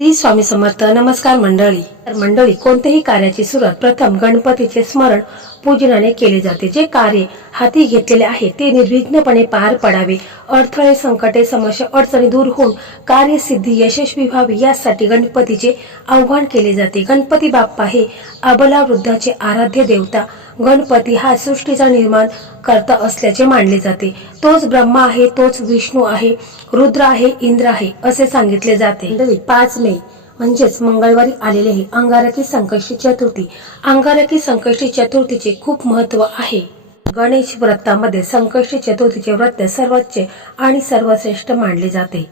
श्री स्वामी समर्थ. नमस्कार मंडळी. तर मंडळी, कोणत्याही कार्याची सुरुवात प्रथम गणपतीचे स्मरण पूजनाने केले जाते. जे कार्य हाती घेतलेले आहे ते निर्विघ्नपणे पार पडावे, अडथळे, संकटे, समस्या, अडचणी दूर होऊन कार्यसिद्धी यशस्वी व्हावी यासाठी गणपतीचे आव्हान केले जाते. गणपती बाप्पा हे अबलावृद्धाचे आराध्य देवता. गणपती हा सृष्टीचा निर्माण करता असल्याचे मानले जाते. तोच ब्रह्मा आहे, तोच विष्णू आहे, रुद्र आहे, इंद्र आहे असे सांगितले जाते. 5 मे म्हणजेच मंगळवारी आलेले हे अंगारकी संकष्टी चतुर्थी. अंगारकी संकष्टी चतुर्थीचे खूप महत्व आहे. गणेश व्रतामध्ये संकष्टी चतुर्थीचे व्रत सर्वोच्च आणि सर्वश्रेष्ठ मानले जाते.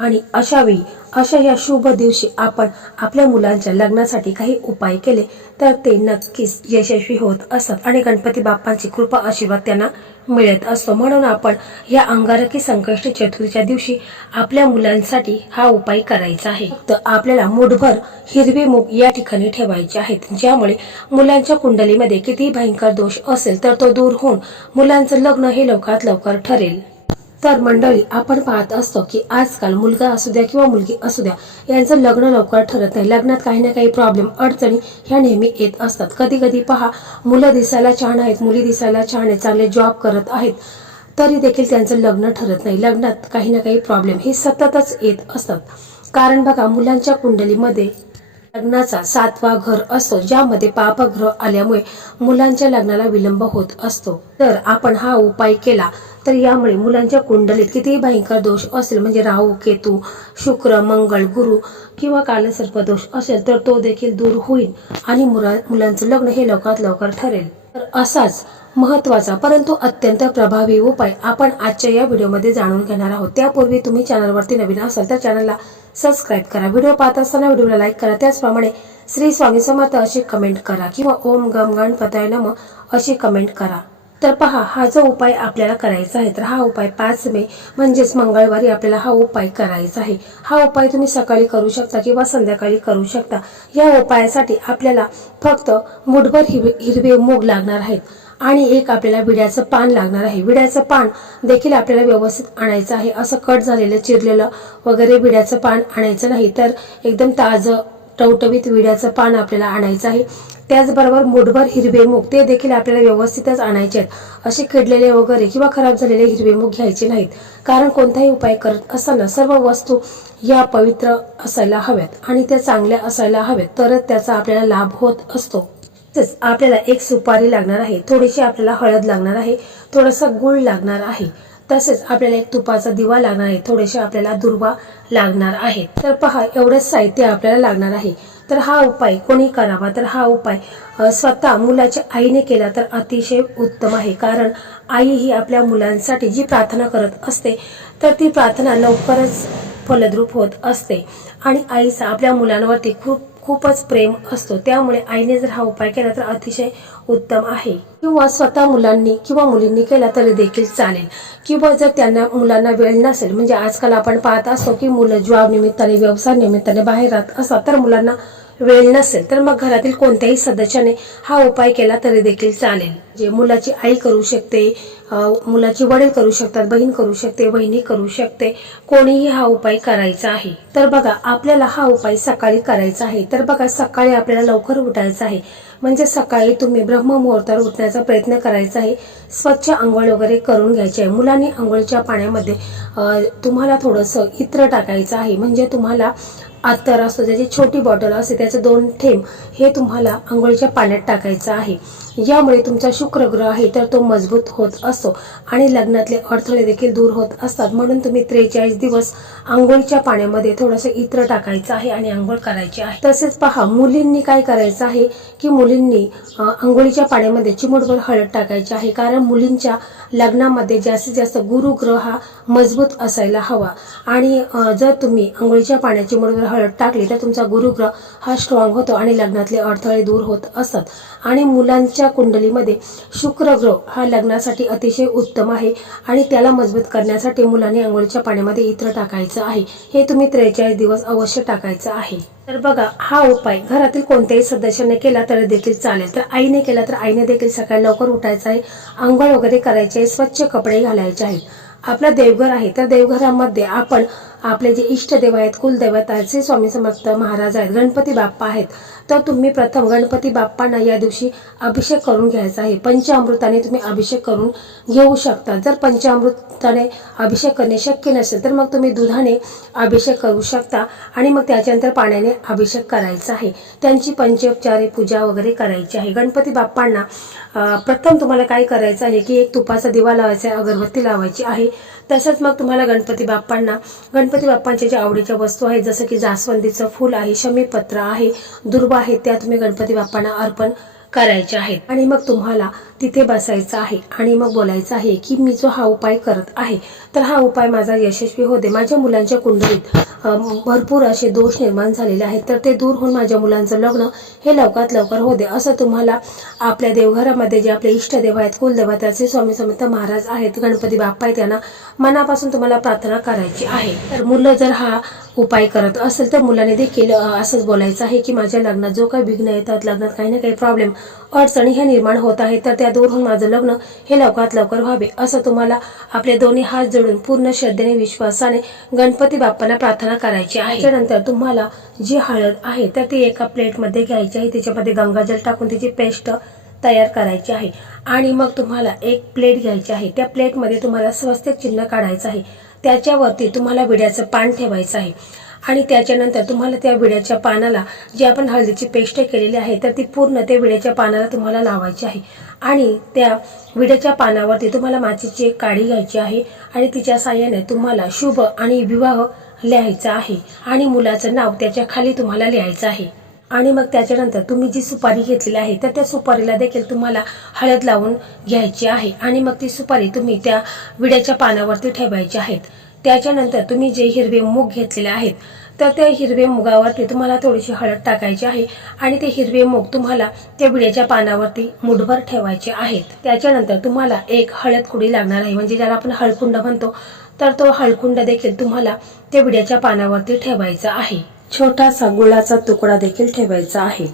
आणि अशा या शुभ दिवशी आपण आपल्या मुलांच्या लग्नासाठी काही उपाय केले तर ते नक्कीच यशस्वी होत असतात आणि गणपती बाप्पांची कृपा आशीर्वाद त्यांना मिळत असतो. म्हणून आपण या अंगारकी संकष्टी चतुर्थीच्या दिवशी आपल्या मुलांसाठी हा उपाय करायचा आहे. तर आपल्याला मुठभर हिरवे मूग या ठिकाणी ठेवायचे आहेत, ज्यामुळे मुलांच्या कुंडलीमध्ये किती भयंकर दोष असेल तर तो दूर होऊन मुलांचं लग्न हे लवकरात लवकर ठरेल. तर मंडळी, आपण पाहत असतो की आजकाल मुलगा असू द्या किंवा मुलगी असू द्या, यांचं लग्न लवकर ठरत नाही. लग्नात काही ना काही प्रॉब्लेम, अडचणी ह्या नेहमी येत असतात. कधी कधी पहा, मुलं दिसायला छान आहेत, मुली दिसायला छान आहेत, चांगले जॉब करत आहेत, तरी देखील त्यांचं लग्न ठरत नाही. लग्नात काही ना काही प्रॉब्लेम हे सततच येत असतात. कारण बघा, मुलांच्या कुंडलीमध्ये लग्नाचा 7वा घर असतो, ज्यामध्ये पापग्रह आल्यामुळे मुलांच्या लग्नाला विलंब होत असतो. तर आपण हा उपाय केला तर यामुळे मुलांच्या कुंडलीत कितीही भयंकर दोष असेल, म्हणजे राहू, केतू, शुक्र, मंगळ, गुरु किंवा कालसर्प दोष असेल तर तो देखील दूर होईल आणि मुलांचं लग्न हे लवकरात लवकर ठरेल. तर असाच महत्वाचा परंतु अत्यंत प्रभावी उपाय आपण आजच्या या व्हिडिओमध्ये जाणून घेणार आहोत. त्यापूर्वी तुम्ही चॅनलवरती नवीन असाल तर चॅनलला सबस्क्राईब करा. व्हिडिओ पाहत असताना व्हिडिओला लाईक करा. त्याचप्रमाणे श्री स्वामी समर्थ अशी कमेंट करा किंवा ओम गम गणपताय नमः अशी कमेंट करा. तर पहा, हा जो उपाय आपल्याला करायचा आहे तर हा उपाय 5 मे म्हणजेच मंगळवारी आपल्याला हा उपाय करायचा आहे. हा उपाय तुम्ही सकाळी करू शकता किंवा संध्याकाळी करू शकता. या उपायासाठी आपल्याला फक्त मुठभर हिरवे मूग लागणार आहेत आणि एक आपल्याला विड्याचं पान लागणार आहे. विड्याचं पान देखील आपल्याला व्यवस्थित आणायचं आहे. असं कट झालेलं, चिरलेलं वगैरे विड्याचं पान आणायचं नाही, तर एकदम ताजं टवटवीत विड्याचं पान आपल्याला आणायचं आहे. त्याचबरोबर मुठभर हिरवे मूग ते देखील आपल्याला व्यवस्थितच आणायचे आहेत. असे किडलेले वगैरे किंवा खराब झालेले हिरवे मूग घ्यायचे नाहीत. कारण कोणताही उपाय करत असताना सर्व वस्तू या पवित्र असायला हव्यात आणि त्या चांगल्या असायला हव्यात, तरच त्याचा आपल्याला लाभ होत असतो. तसेच आपल्याला एक सुपारी लागणार आहे, थोडीशी आपल्याला हळद लागणार आहे, थोडासा गुळ लागणार आहे, तसेच आपल्याला एक तुपाचा दिवा लागणार आहे, थोडेसे आपल्याला दुर्वा लागणार आहे. तर पहा, एवढंच साहित्य आपल्याला लागणार आहे. तर हा उपाय कोणी करावा तर हा उपाय स्वतः मुलाच्या आईने केला तर अतिशय उत्तम आहे. कारण आई ही आपल्या मुलांसाठी जी प्रार्थना करत असते तर ती प्रार्थना लवकरच फलद्रूप होत असते आणि आईचा आपल्या मुलांवरती खूपच प्रेम असतो. त्यामुळे आईने जर हा उपाय केला तर अतिशय उत्तम आहे. किंवा स्वतः मुलांनी किंवा मुलींनी केला तरी देखील चालेल. किंवा जर त्यांना मुलांना वेळ नसेल, म्हणजे आजकाल आपण पाहत असतो की मुलं जॉब निमित्ताने, व्यवसाय निमित्ताने बाहेर राहत असतात, तर मुलांना वेळ नसेल तर मग घरातील कोणत्याही सदस्याने हा उपाय केला तरी देखील चालेल. जे मुलाची आई करू शकते, मुलाची वडील करू शकतात, बहीण करू शकते, बहिणी करू शकते, कोणीही हा उपाय करायचा आहे. तर बघा, आपल्याला हा उपाय सकाळी करायचा आहे. तर बघा, सकाळी आपल्याला लवकर उठायचं आहे. म्हणजे सकाळी तुम्ही ब्रह्ममुहूर्तावर उठण्याचा प्रयत्न करायचा आहे. स्वच्छ आंघोळ वगैरे करून घ्यायची आहे. मुलांनी आंघोळीच्या पाण्यामध्ये तुम्हाला थोडंसं इत्र टाकायचं आहे. म्हणजे तुम्हाला अत्तर असतो, ज्याची छोटी बॉटल असते, त्याचे 2 थेंब हे तुम्हाला आंघोळीच्या पाण्यात टाकायचं आहे. यामुळे तुमचा शुक्र ग्रह आहे तर तो मजबूत होत असतो आणि लग्नातले अडथळे देखील दूर होत असतात. म्हणून तुम्ही 43 दिवस आंघोळीच्या पाण्यामध्ये थोडंसं इत्र टाकायचं आहे आणि आंघोळ करायची आहे. तसेच पहा, मुलींनी काय करायचं आहे की मुलींनी आंघोळीच्या पाण्यामध्ये चिमूटभर हळद टाकायची आहे. कारण मुलींच्या लग्नामध्ये जास्तीत जास्त गुरुग्रह हा मजबूत असायला हवा आणि जर तुम्ही आंघोळीच्या पाण्याची चिमूटभर हळद टाकली तर तुमचा गुरुग्रह हा स्ट्रॉंग होतो आणि लग्नातले अडथळे दूर होत असतात. आणि मुलांच्या कुंडलीमध्ये शुक्र ग्रह हा लग्नासाठी अतिशय उत्तम आहे आणि त्याला मजबूत करण्यासाठी मुलांनी आंघोळीच्या पाण्यामध्ये इत्र टाकायचं आहे. हे तुम्ही 43 दिवस अवश्य टाकायचं आहे. तर बघा, हा उपाय घरातील कोणत्याही सदस्याने केला तरी देखील चालेल. तर आईने केला तर आईने देखील सकाळी लवकर उठायचं आहे, आंघोळ वगैरे करायचे आहे, स्वच्छ कपडे घालायचे आहेत. आपलं देवघर आहे तर देवघरामध्ये आपण आपले जे इष्टदेव आहेत, कुलदैवत आहेत, श्री स्वामी समर्थ महाराज आहेत, गणपती बाप्पा आहेत, तर तुम्ही प्रथम गणपती बाप्पांना या दिवशी अभिषेक करून घ्यायचा आहे. पंचामृताने तुम्ही अभिषेक करून घेऊ शकता. जर पंचामृताने अभिषेक करणे शक्य नसेल तर मग तुम्ही दुधाने अभिषेक करू शकता आणि मग त्याच्यानंतर पाण्याने अभिषेक करायचा आहे. त्यांची पंचोपचारे पूजा वगैरे करायची आहे. गणपती बाप्पांना प्रथम तुम्हाला काय करायचं आहे की एक तुपाचा दिवा लावायचा आहे, अगरबत्ती लावायची आहे. तसंच मग तुम्हाला गणपती बाप्पांच्या ज्या आवडीच्या वस्तू आहेत, जसं की जास्वंदीचं फूल आहे, शमीपत्र आहे, दुर्वा आहे, त्या तुम्ही गणपती बाप्पांना अर्पण करायचे आहेत. आणि मग तुम्हाला तिथे बसायचं आहे आणि मग बोलायचं आहे की मी जो हा उपाय करत आहे तर हा उपाय माझा यशस्वी होते. माझ्या मुलांच्या कुंडलीत भरपूर असे दोष निर्माण झालेले आहेत, तर ते दूर होऊन माझ्या मुलांचं लग्न हे लवकरात लवकर होते. असं तुम्हाला आपल्या देवघरामध्ये जे आपले इष्टदेव आहेत, कुलदेवत आहेत, स्वामी समर्थ महाराज आहेत, गणपती बाप्पा आहेत, त्यांना मनापासून तुम्हाला प्रार्थना करायची आहे. तर मुलं जर हा उपाय करत असेल तर मुलाने देखील असंच बोलायचं आहे की माझ्या लग्नात जो काही विघ्न येतात, लग्नात काही ना काही प्रॉब्लेम अडचणी ह्या निर्माण होत आहेत, तर त्या दूर होऊन माझं लग्न हे लवकरात लवकर व्हावे असं तुम्हाला आपले दोन्ही हात जोडून पूर्ण श्रद्धेने विश्वासाने गणपती बाप्पांना प्रार्थना करायची आहे. त्यानंतर तुम्हाला जी हळद आहे तर ती एका प्लेटमध्ये घ्यायची आहे. त्याच्यामध्ये गंगाजल टाकून त्याची पेस्ट तयार करायची आहे आणि मग तुम्हाला एक प्लेट घ्यायची आहे. त्या प्लेटमध्ये तुम्हाला स्वस्तिक चिन्ह काढायचं आहे. त्याच्यावरती तुम्हाला विड्याचं पान ठेवायचं आहे आणि त्याच्यानंतर तुम्हाला त्या विड्याच्या पानाला जी आपण हळदीची पेस्ट केलेली आहे तर ती पूर्ण त्या विड्याच्या पानाला तुम्हाला लावायची आहे आणि त्या विड्याच्या पानावरती तुम्हाला माचीची एक काडी घ्यायची आहे आणि तिच्या साहाय्याने तुम्हाला शुभ आणि विवाह लिहायचा आहे आणि मुलाचं नाव त्याच्या खाली तुम्हाला लिहायचं आहे. आणि मग त्याच्यानंतर तुम्ही जी सुपारी घेतलेली आहे तर त्या सुपारीला देखील तुम्हाला हळद लावून घ्यायची आहे आणि मग ती सुपारी तुम्ही त्या विड्याच्या पानावरती ठेवायची आहेत. त्याच्यानंतर तुम्ही जे हिरवे मूग घेतलेले आहेत तर त्या हिरवे मुगावरती तुम्हाला थोडीशी हळद टाकायची आहे आणि ते हिरवे मूग तुम्हाला त्या विड्याच्या पानावरती मुठभर ठेवायचे आहेत. त्याच्यानंतर तुम्हाला एक हळद कुडी लागणार आहे, म्हणजे ज्याला आपण हळकुंड म्हणतो, तर तो हळकुंड देखील तुम्हाला त्या विड्याच्या पानावरती ठेवायचा आहे. छोटासा गुळाचा तुकडा देखील ठेवायचा आहे.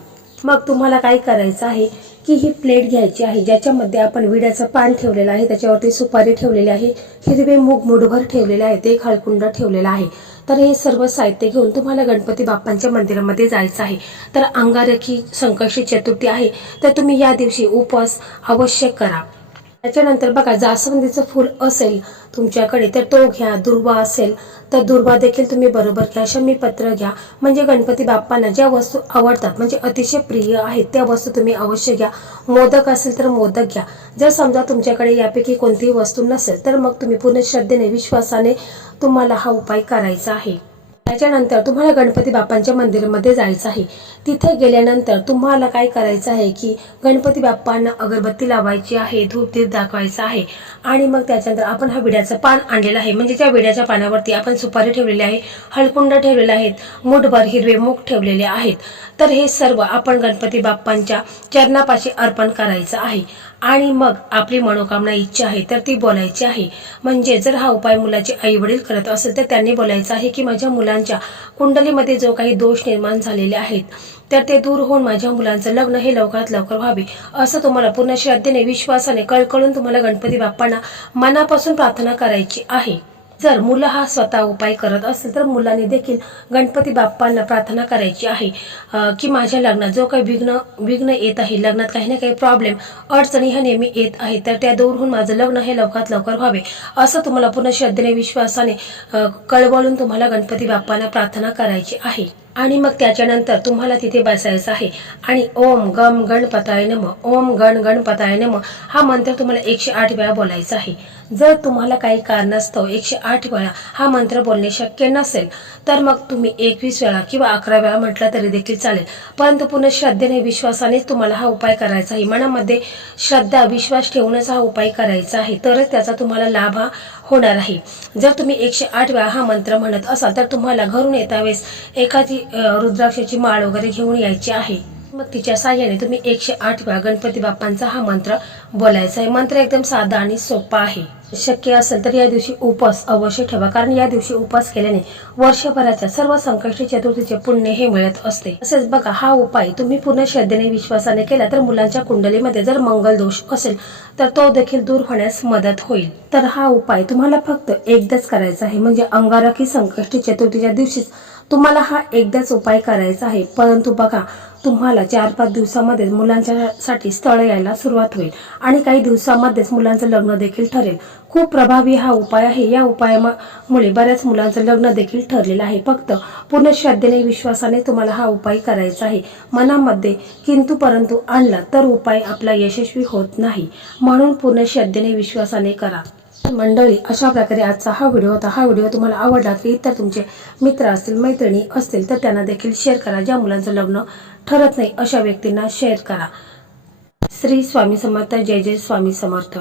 मग तुम्हाला काय करायचं आहे की ही प्लेट घ्यायची आहे ज्याच्यामध्ये आपण विड्याचं पान ठेवलेलं आहे, त्याच्यावरती सुपारी ठेवलेली आहे, हिरवे मूग मुठभर ठेवलेले आहेत, एक हळकुंड ठेवलेला आहे. तर हे सर्व साहित्य घेऊन तुम्हाला गणपती बाप्पांच्या मंदिरामध्ये जायचं आहे. तर अंगारकी संकष्टी चतुर्थी आहे, तर तुम्ही या दिवशी उपवास अवश्य करा. त्याच्यानंतर बघा, जास्वंदीचं फूल असेल तुमच्याकडे तर तो घ्या, दुर्वा असेल तर दुर्वा देखील तुम्ही बरोबर घ्या, शमीपत्र घ्या. म्हणजे गणपती बाप्पांना ज्या वस्तू आवडतात, म्हणजे अतिशय प्रिय आहेत, त्या वस्तू तुम्ही अवश्य घ्या. मोदक असेल तर मोदक घ्या. जर समजा तुमच्याकडे यापैकी कोणतीही वस्तू नसेल तर मग तुम्ही पूर्ण श्रद्धेने विश्वासाने तुम्हाला हा उपाय करायचा आहे. त्याच्यानंतर तुम्हाला गणपती बाप्पांच्या मंदिरामध्ये जायचं आहे. तिथे गेल्यानंतर तुम्हाला काय करायचं आहे की गणपती बाप्पांना अगरबत्ती लावायची आहे, धूप दीप दाखवायचा आहे आणि मग त्याच्यानंतर आपण हा विड्याचं पान आणलेलं आहे, म्हणजे त्या विड्याच्या पानावरती आपण सुपारी ठेवलेली आहे, हळकुंड ठेवलेले आहेत, मुठभर हिरवे मूग ठेवलेले आहेत. तर हे सर्व आपण गणपती बाप्पांच्या चरणापाशी अर्पण करायचं आहे आणि मग आपली मनोकामना इच्छा आहे तर ती बोलायची आहे. म्हणजे जर हा उपाय मुलाचे आई वडील करत असेल तर त्यांनी बोलायचं आहे की माझ्या मुलांच्या कुंडलीमध्ये जो काही दोष निर्माण झालेले आहेत तर ते दूर होऊन माझ्या मुलांचं लग्न हे लवकरात लवकर व्हावे असं तुम्हाला पूर्ण श्रद्धेने विश्वासाने कळकळून तुम्हाला गणपती बाप्पांना मनापासून प्रार्थना करायची आहे. जर मुलं हा स्वतः उपाय करत असेल तर मुलांनी देखील गणपती बाप्पांना प्रार्थना करायची आहे की माझ्या लग्नात जो काही विघ्न येत आहे, लग्नात काही ना काही प्रॉब्लेम अडचणी ह्या नेहमी येत आहेत, तर त्या दूर होऊन माझं लग्न हे लवकरात लवकर व्हावे असं तुम्हाला पूर्ण श्रद्धेने विश्वासाने कळवळून तुम्हाला गणपती बाप्पांना प्रार्थना करायची आहे. आणि मग त्याच्यानंतर तुम्हाला तिथे बसायचं आहे आणि ओम गम गणपताय नमः, ओम गणपताय नमः हा मंत्र तुम्हाला 108 वेळा बोलायचा आहे. जर तुम्हाला काही कारणास्तव 108 वेळा हा मंत्र बोलणे शक्य नसेल तर मग तुम्ही 21 वेळा किंवा 11 वेळा म्हटलं तरी देखील चालेल, परंतु पूर्ण श्रद्धेने विश्वासानेच तुम्हाला हा उपाय करायचा आहे. मनामध्ये श्रद्धा विश्वास ठेवूनच हा उपाय करायचा आहे, तरच त्याचा तुम्हाला लाभ होणार आहे. जर तुम्ही 108 वेळा हा मंत्र म्हणत असाल तर तुम्हाला घरून येता वेळेस एखादी रुद्राक्षाची माळ वगैरे घेऊन यायची आहे. मग तिच्या साहाय्याने तुम्ही 108 वेळा गणपती बाप्पांचा हा मंत्र बोलायचा आहे. मंत्र एकदम साधा आणि सोपा आहे. शक्य असेल तर या दिवशी उपवास अवश्य ठेवा, कारण या दिवशी उपवास केल्याने वर्षभराच्या सर्व संकष्टी चतुर्थीचे पुण्य हे मिळत असते। तसेच बघा, हा उपाय तुम्ही पूर्ण श्रद्धेने विश्वासाने केला तर मुलांच्या कुंडलीमध्ये जर मंगल दोष असेल तर तो देखील दूर होण्यास मदत होईल। तर हा उपाय तुम्हाला फक्त एकदाच करायचा आहे, म्हणजे अंगारकी संकष्टी चतुर्थीच्या दिवशीच तुम्हाला हा एकदाच उपाय करायचा आहे। परंतु बघा, तुम्हाला 4-5 दिवसामध्ये मुलांच्यासाठी स्थळ यायला सुरुवात होईल आणि काही दिवसामध्येच मुलांचं लग्न देखील ठरेल। खूप प्रभावी हा उपाय आहे। या उपायामुळे बऱ्याच मुलांचं लग्न देखील ठरलेलं आहे। फक्त पूर्ण श्रद्धेने विश्वासाने तुम्हाला हा उपाय करायचा आहे। मनामध्ये किंतु परंतु आणला तर उपाय आपला यशस्वी होत नाही, म्हणून पूर्ण श्रद्धेने विश्वासाने करा। मंडळी, अशा प्रकारे आजचा हा व्हिडिओ होता। हा व्हिडिओ तुम्हाला आवडला तर इतर तुमचे मित्र असतील, मैत्रिणी असतील तर त्यांना देखील शेअर करा। ज्या मुलांचं लग्न ठरत नाही अशा व्यक्तींना शेअर करा। श्री स्वामी समर्थ। जय जय स्वामी समर्थ।